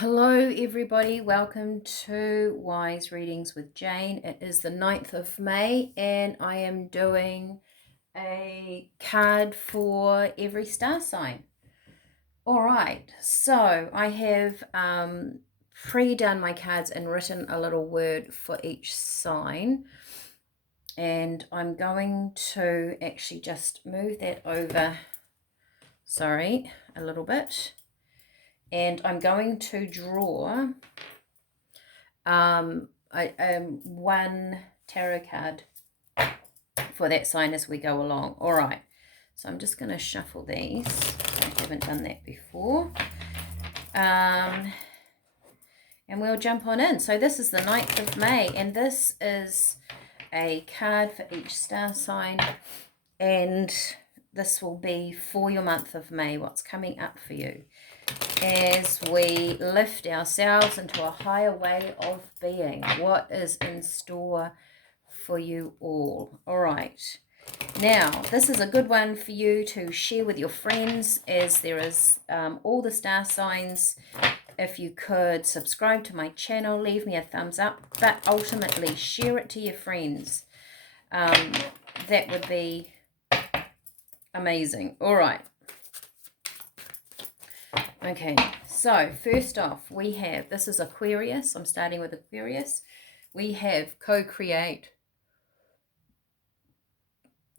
Hello everybody, welcome to Wise Readings with Jane. It is the 9th of May and I am doing a card for every star sign. Alright, so I have pre-done my cards and written a little word for each sign, and I'm going to actually just move that over, a little bit, and I'm going to draw one tarot card for that sign as we go along. All right, so I'm just going to shuffle these. I haven't done that before. And we'll jump on in. So this is the 9th of May, and this is a card for each star sign, and this will be for your month of May, what's coming up for you as we lift ourselves into a higher way of being. What is in store for you all? All right. Now, this is a good one for you to share with your friends, as there is all the star signs. If you could subscribe to my channel, leave me a thumbs up, but ultimately share it to your friends. That would be amazing. All right. Okay, so first off, we have, this is Aquarius. I'm starting with Aquarius. We have co-create.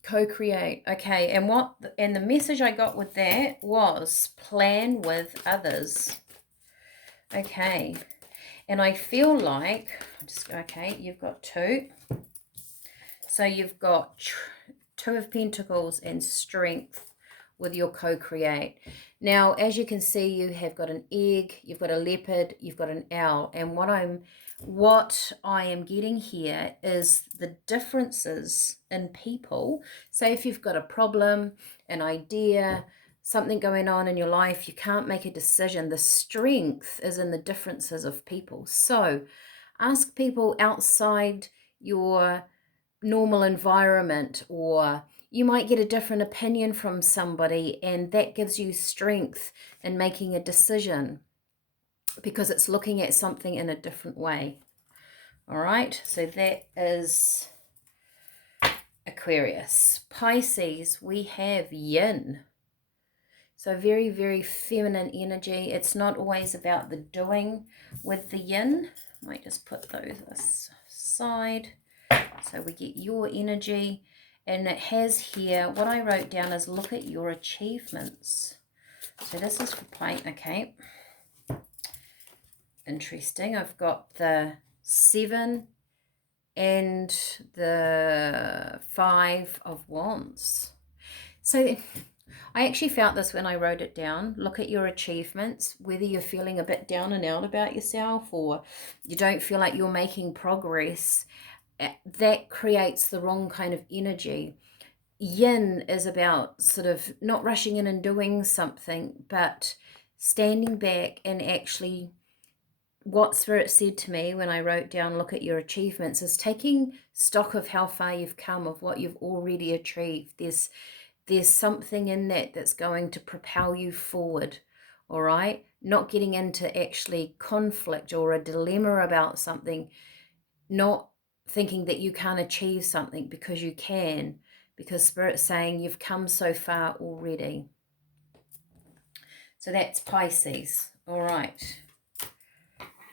Co-create. Okay, and the message I got with that was plan with others. Okay, and I feel like, okay, you've got two. So you've got Two of Pentacles and Strength with your co-create. Now, as you can see, you have got an egg, you've got a leopard, you've got an owl. And what I am getting here is the differences in people. So if you've got a problem, an idea, something going on in your life, you can't make a decision, the strength is in the differences of people. So ask people outside your normal environment, or you might get a different opinion from somebody, and that gives you strength in making a decision because it's looking at something in a different way. All right, so that is Aquarius. Pisces, we have yin. So very, very feminine energy. It's not always about the doing with the yin. I might just put those aside. So we get your energy, and it has here, what I wrote down is look at your achievements. So this is for plate, okay. Interesting. I've got the 7 and the 5 of Wands. So I actually felt this when I wrote it down. Look at your achievements, whether you're feeling a bit down and out about yourself, or you don't feel like you're making progress. That creates the wrong kind of energy. Yin is about sort of not rushing in and doing something, but standing back and actually, what Spirit said to me when I wrote down look at your achievements is taking stock of how far you've come, of what you've already achieved. There's something in that that's going to propel you forward. All right, not getting into actually conflict or a dilemma about something, not thinking that you can't achieve something, because you can, because Spirit's saying you've come so far already. So that's Pisces. All right.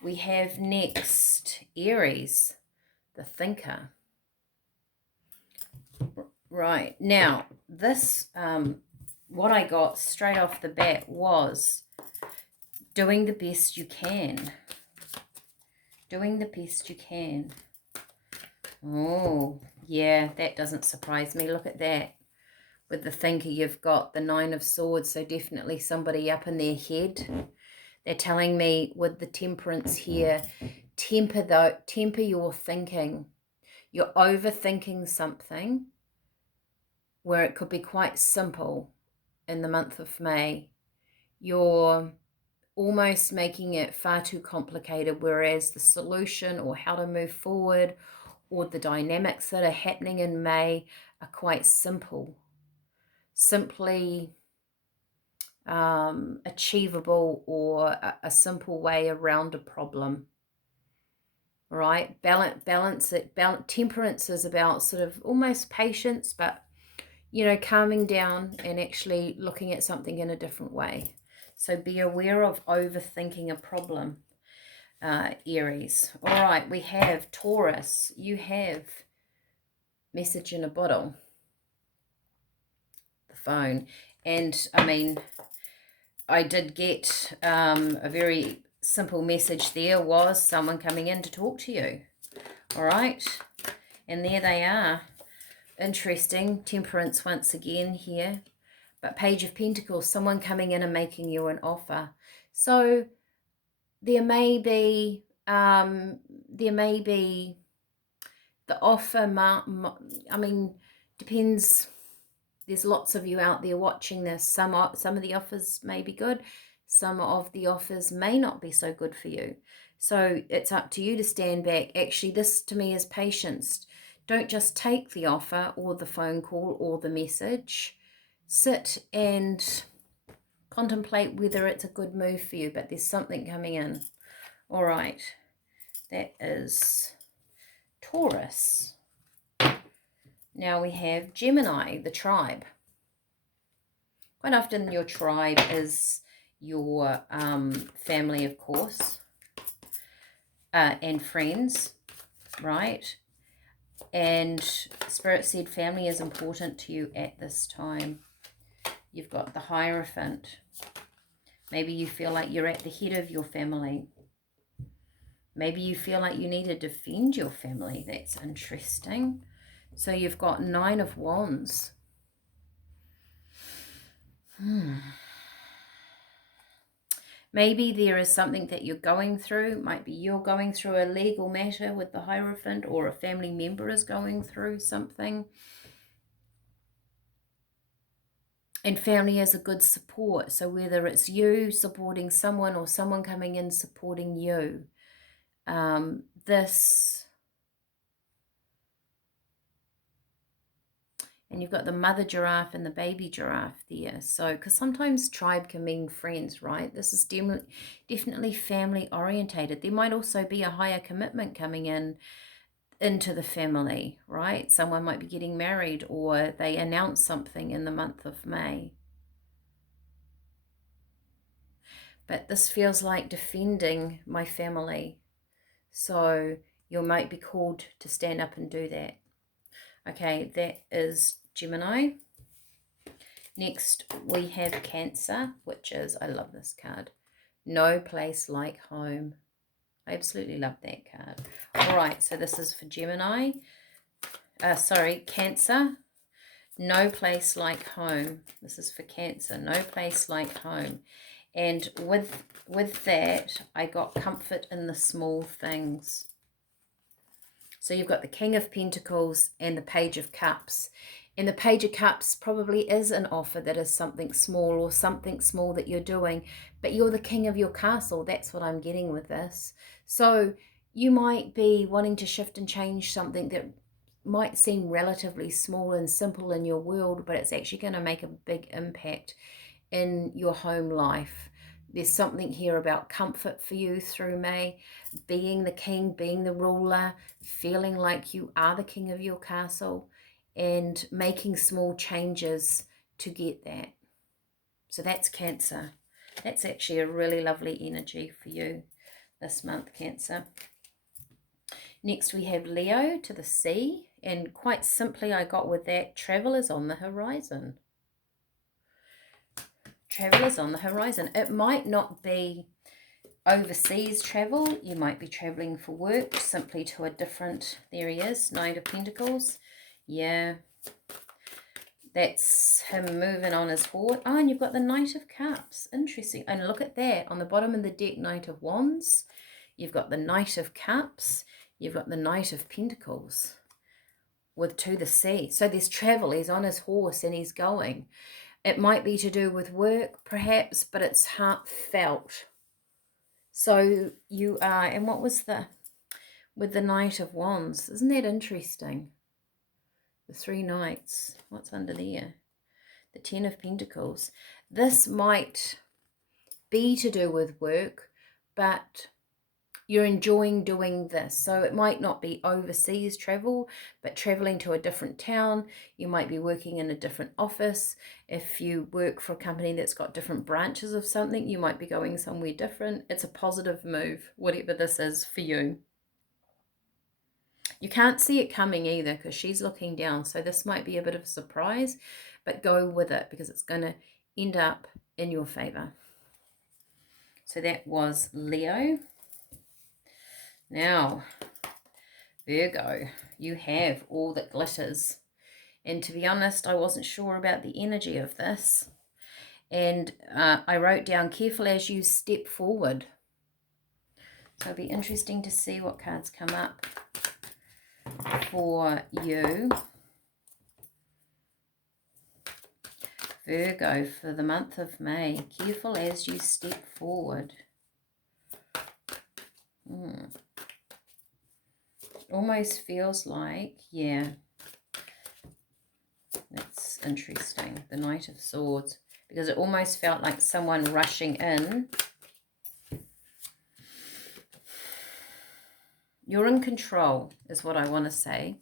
We have next Aries, the thinker. Right. Now, this, what I got straight off the bat was doing the best you can. Doing the best you can. Oh, yeah, that doesn't surprise me. Look at that. With the thinker, you've got the 9 of Swords, so definitely somebody up in their head. They're telling me with the Temperance here, temper your thinking. You're overthinking something where it could be quite simple in the month of May. You're almost making it far too complicated, whereas the solution or how to move forward or the dynamics that are happening in May are quite simple. Simply achievable or a simple way around a problem. Right? Temperance is about sort of almost patience, but you know, calming down and actually looking at something in a different way. So be aware of overthinking a problem, Aries. All right, we have Taurus. You have message in a bottle, the phone. And I mean, I did get a very simple message there, was someone coming in to talk to you. All right, and there they are. Interesting. Temperance once again here. But Page of Pentacles, someone coming in and making you an offer. So there may be the offer, I mean, depends. There's lots of you out there watching this. Some of the offers may be good. Some of the offers may not be so good for you. So it's up to you to stand back. Actually, this to me is patience. Don't just take the offer or the phone call or the message. Sit and contemplate whether it's a good move for you, but there's something coming in. All right, that is Taurus. Now we have Gemini, the tribe. Quite often your tribe is your family, of course, and friends, right? And Spirit said family is important to you at this time. You've got the Hierophant. Maybe you feel like you're at the head of your family. Maybe you feel like you need to defend your family. That's interesting. So you've got 9 of Wands. Maybe there is something that you're going through. Might be you're going through a legal matter with the Hierophant, or a family member is going through something. And family is a good support. So whether it's you supporting someone or someone coming in supporting you, and you've got the mother giraffe and the baby giraffe there. So, because sometimes tribe can mean friends, right? This is definitely family orientated. There might also be a higher commitment coming into the family, right? Someone might be getting married, or they announce something in the month of May. But this feels like defending my family. So you might be called to stand up and do that. Okay, that is Gemini. Next, we have Cancer, which is, I love this card, No Place Like Home. I absolutely love that card. All right, so this is for Gemini. Cancer. No Place Like Home. This is for Cancer. No Place Like Home. And with that, I got comfort in the small things. So you've got the King of Pentacles and the Page of Cups. And the Page of Cups probably is an offer that is something small, or something small that you're doing, but you're the king of your castle. That's what I'm getting with this. So you might be wanting to shift and change something that might seem relatively small and simple in your world, but it's actually going to make a big impact in your home life. There's something here about comfort for you through May, being the king, being the ruler, feeling like you are the king of your castle, and making small changes to get that. So that's Cancer. That's actually a really lovely energy for you this month, Cancer. Next we have Leo, to the sea, and quite simply I got with that, travel is on the horizon. Travel is on the horizon. It might not be overseas travel. You might be traveling for work, simply to a different, there he is, Knight of Pentacles. Yeah, that's him moving on his horse. Oh, and you've got the Knight of Cups. Interesting. And look at that. On the bottom of the deck, Knight of Wands. You've got the Knight of Cups. You've got the Knight of Pentacles with to the sea. So there's travel. He's on his horse and he's going. It might be to do with work, perhaps, but it's heartfelt. So you are, and what was with the Knight of Wands? Isn't that interesting? The 3 knights. What's under there? The 10 of Pentacles. This might be to do with work, but you're enjoying doing this. So it might not be overseas travel, but traveling to a different town. You might be working in a different office. If you work for a company that's got different branches of something, you might be going somewhere different. It's a positive move, whatever this is for you. You can't see it coming either because she's looking down. So this might be a bit of a surprise, but go with it because it's going to end up in your favor. So that was Leo. Now, Virgo, you have all that glitters. And to be honest, I wasn't sure about the energy of this. And I wrote down, careful as you step forward. So it'll be interesting to see what cards come up for you. Virgo, for the month of May, careful as you step forward. Almost feels like, yeah, that's interesting, the Knight of Swords, because it almost felt like someone rushing in. You're in control, is what I want to say.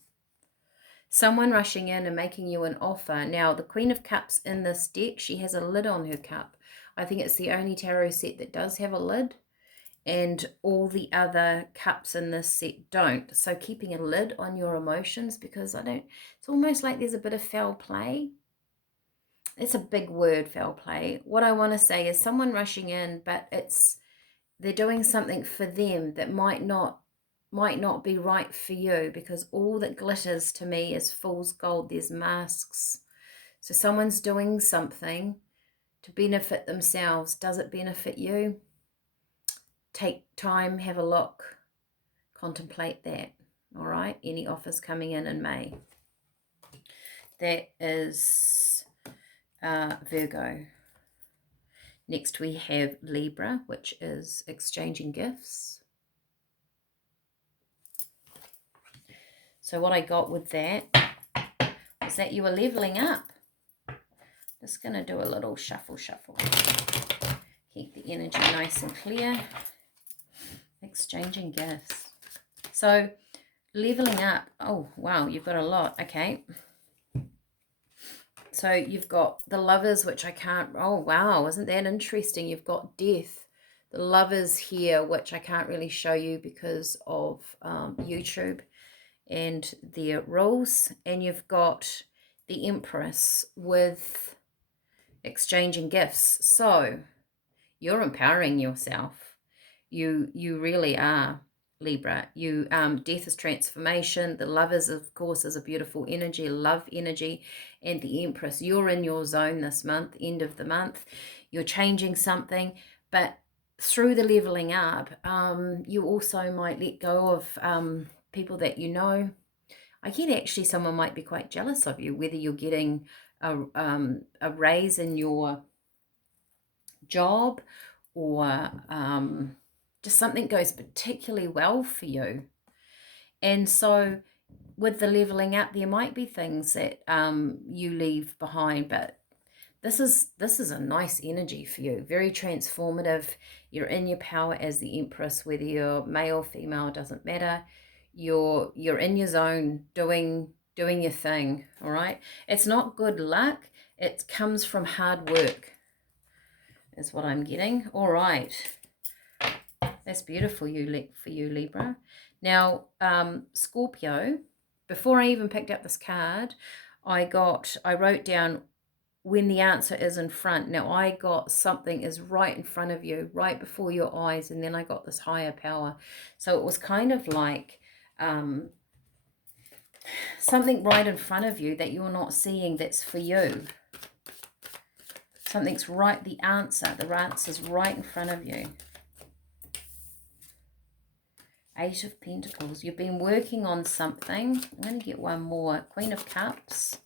Someone rushing in and making you an offer. Now, the Queen of Cups in this deck, she has a lid on her cup. I think it's the only tarot set that does have a lid. And all the other cups in this set don't. So keeping a lid on your emotions, because it's almost like there's a bit of foul play. It's a big word, foul play. What I want to say is someone rushing in, but they're doing something for them that might not be right for you, because all that glitters to me is fool's gold. There's masks. So someone's doing something to benefit themselves. Does it benefit you? Take time, have a look, contemplate that. All right, any offers coming in May. That is Virgo. Next we have Libra, which is exchanging gifts. So what I got with that was that you were leveling up. Just going to do a little shuffle. Keep the energy nice and clear. Exchanging gifts. So leveling up. Oh, wow, you've got a lot. Okay. So you've got the Lovers, which I can't... Oh, wow, isn't that interesting? You've got Death. The Lovers here, which I can't really show you because of YouTube and their rules. And you've got the Empress with exchanging gifts. So you're empowering yourself. You really are, Libra. Death is transformation. The Lovers, of course, is a beautiful energy, love energy. And the Empress, you're in your zone this month, end of the month. You're changing something, but through the leveling up, you also might let go of people that you know. I get actually someone might be quite jealous of you, whether you're getting a raise in your job, or just something goes particularly well for you. And so with the leveling up, there might be things that you leave behind, but this is a nice energy for you, very transformative. You're in your power as the Empress, whether you're male, female, doesn't matter. You're in your zone, doing your thing. All right, it's not good luck, it comes from hard work, is what I'm getting. All right, that's beautiful for you, Libra. Now, Scorpio, before I even picked up this card, I wrote down when the answer is in front. Now, I got something is right in front of you, right before your eyes, and then I got this higher power. So it was kind of like something right in front of you that you're not seeing, that's for you. Something's right, the answer's right in front of you. Eight of Pentacles. You've been working on something. I'm going to get one more. Queen of Cups.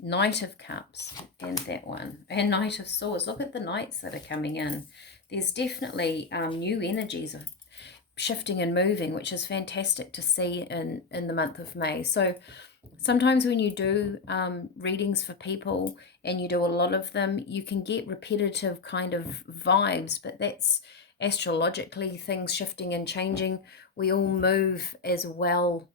Knight of Cups. And that one. And Knight of Swords. Look at the Knights that are coming in. There's definitely new energies of shifting and moving, which is fantastic to see in the month of May. So Sometimes when you do readings for people and you do a lot of them, you can get repetitive kind of vibes, but that's astrologically things shifting and changing. We all move as well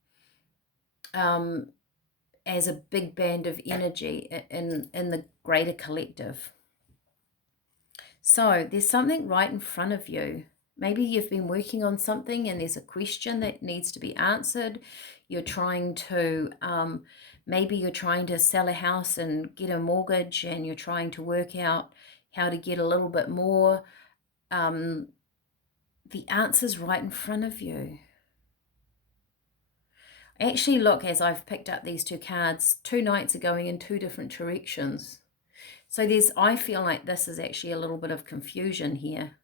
as a big band of energy in the greater collective. So there's something right in front of you. Maybe you've been working on something and there's a question that needs to be answered. You're trying to, maybe you're trying to sell a house and get a mortgage, and you're trying to work out how to get a little bit more. The answer's right in front of you. Actually, look, as I've picked up these two cards, two knights are going in two different directions. So I feel like this is actually a little bit of confusion here.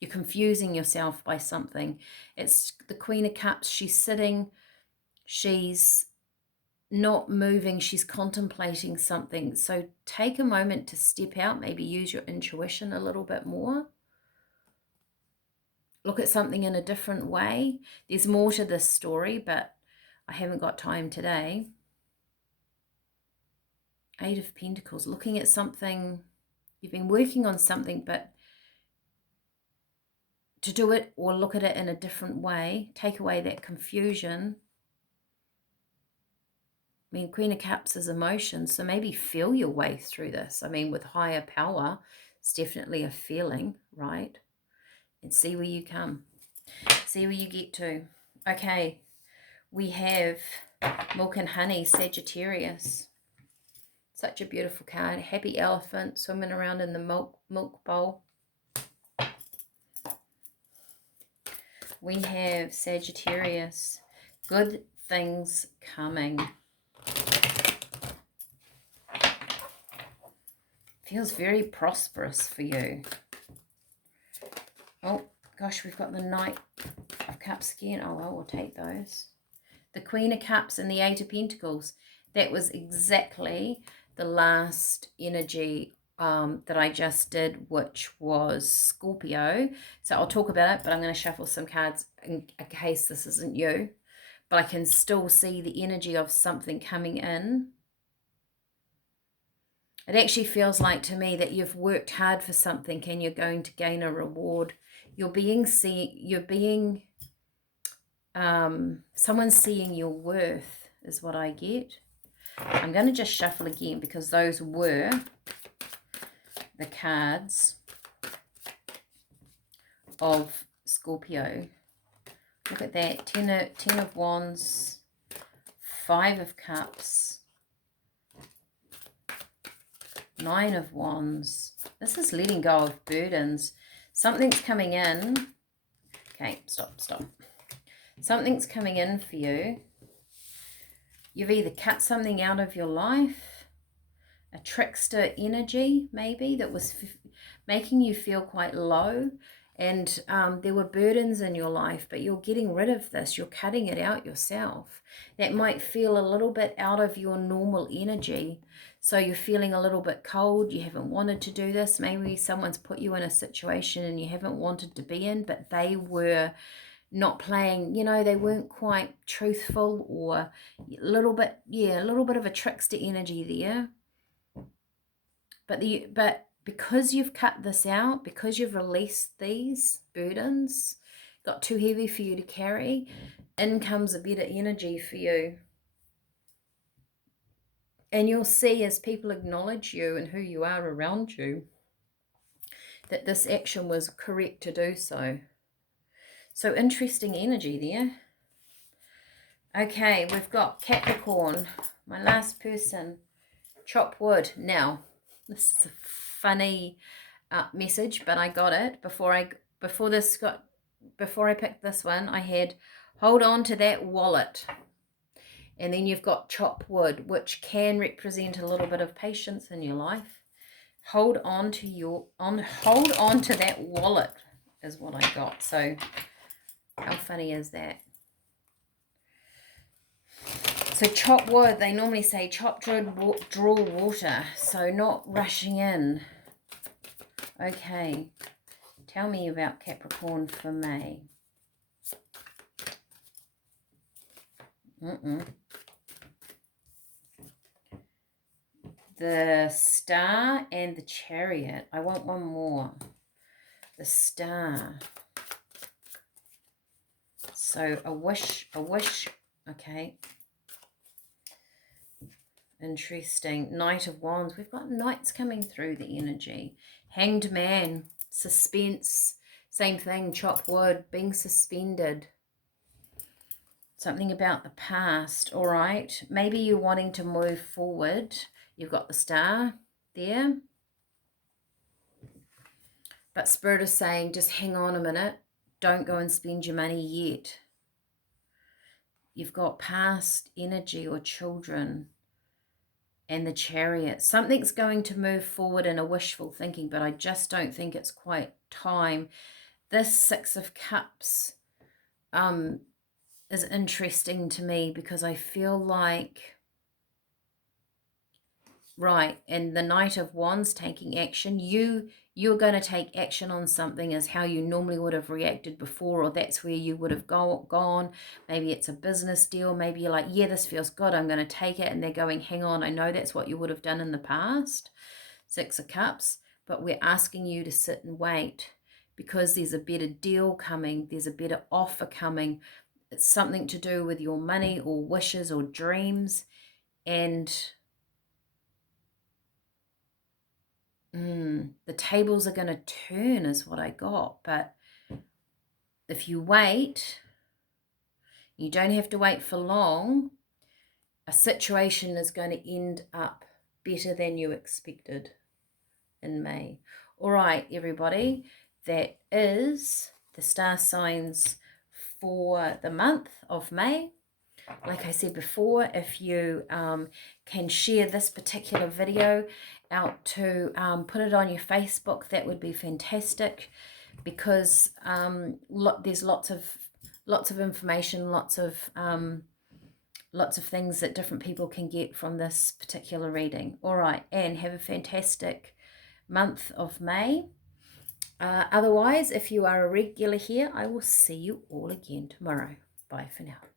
You're confusing yourself by something. It's the Queen of Cups. She's sitting. She's not moving. She's contemplating something. So take a moment to step out. Maybe use your intuition a little bit more. Look at something in a different way. There's more to this story, but I haven't got time today. Eight of Pentacles. Looking at something. You've been working on something, but to do it or look at it in a different way, take away that confusion. I mean, Queen of Cups is emotion, so maybe feel your way through this. I mean, with higher power, it's definitely a feeling, right? And see where you come. See where you get to. Okay, we have Milk and Honey, Sagittarius. Such a beautiful card. Happy elephant swimming around in the milk bowl. We have Sagittarius. Good things coming. Feels very prosperous for you. Oh, gosh, we've got the Knight of Cups again. Oh, well, we'll take those. The Queen of Cups and the Eight of Pentacles. That was exactly the last energy that I just did, which was Scorpio. So I'll talk about it, but I'm going to shuffle some cards in case this isn't you. But I can still see the energy of something coming in. It actually feels like to me that you've worked hard for something and you're going to gain a reward. Someone's seeing your worth is what I get. I'm going to just shuffle again because those were the cards of Scorpio. Look at that. Ten of Wands, Five of Cups, Nine of Wands. This is letting go of burdens. Something's coming in. Okay, stop. Something's coming in for you. You've either cut something out of your life, a trickster energy maybe that was making you feel quite low, and there were burdens in your life, but you're getting rid of this. You're cutting it out yourself. That might feel a little bit out of your normal energy. So you're feeling a little bit cold. You haven't wanted to do this. Maybe someone's put you in a situation and you haven't wanted to be in, but they were not playing, they weren't quite truthful, or a little bit of a trickster energy there. But because you've cut this out, because you've released these burdens, got too heavy for you to carry, in comes a better energy for you. And you'll see as people acknowledge you and who you are around you, that this action was correct to do so. So interesting energy there. Okay, we've got Capricorn, my last person. Chop wood. Now, this is a funny message, but I got it before I picked this one. I had hold on to that wallet, and then you've got chop wood, which can represent a little bit of patience in your life. Hold on to that wallet is what I got. So how funny is that? So chop wood, they normally say chop, draw water. So not rushing in. Okay. Tell me about Capricorn for May. the Star and the Chariot. I want one more. The Star. So a wish. Okay. Interesting. Knight of Wands. We've got knights coming through the energy. Hanged Man. Suspense. Same thing. Chop wood. Being suspended. Something about the past. All right. Maybe you're wanting to move forward. You've got the Star there. But Spirit is saying, just hang on a minute. Don't go and spend your money yet. You've got past energy or children. And the Chariot. Something's going to move forward in a wishful thinking, but I just don't think it's quite time. This Six of Cups is interesting to me because I feel like, right, and the Knight of Wands taking action, you're going to take action on something as how you normally would have reacted before, or that's where you would have gone. Maybe it's a business deal. Maybe you're like, yeah, this feels good. I'm going to take it. And they're going, hang on, I know that's what you would have done in the past. Six of Cups. But we're asking you to sit and wait because there's a better deal coming. There's a better offer coming. It's something to do with your money or wishes or dreams. And the tables are going to turn is what I got. But if you wait, you don't have to wait for long, a situation is going to end up better than you expected in May. All right, everybody, that is the star signs for the month of May. Like I said before, if you can share this particular video out to put it on your Facebook, that would be fantastic, because there's lots of information, lots of things that different people can get from this particular reading. All right, and have a fantastic month of May. Otherwise, if you are a regular here, I will see you all again tomorrow. Bye for now.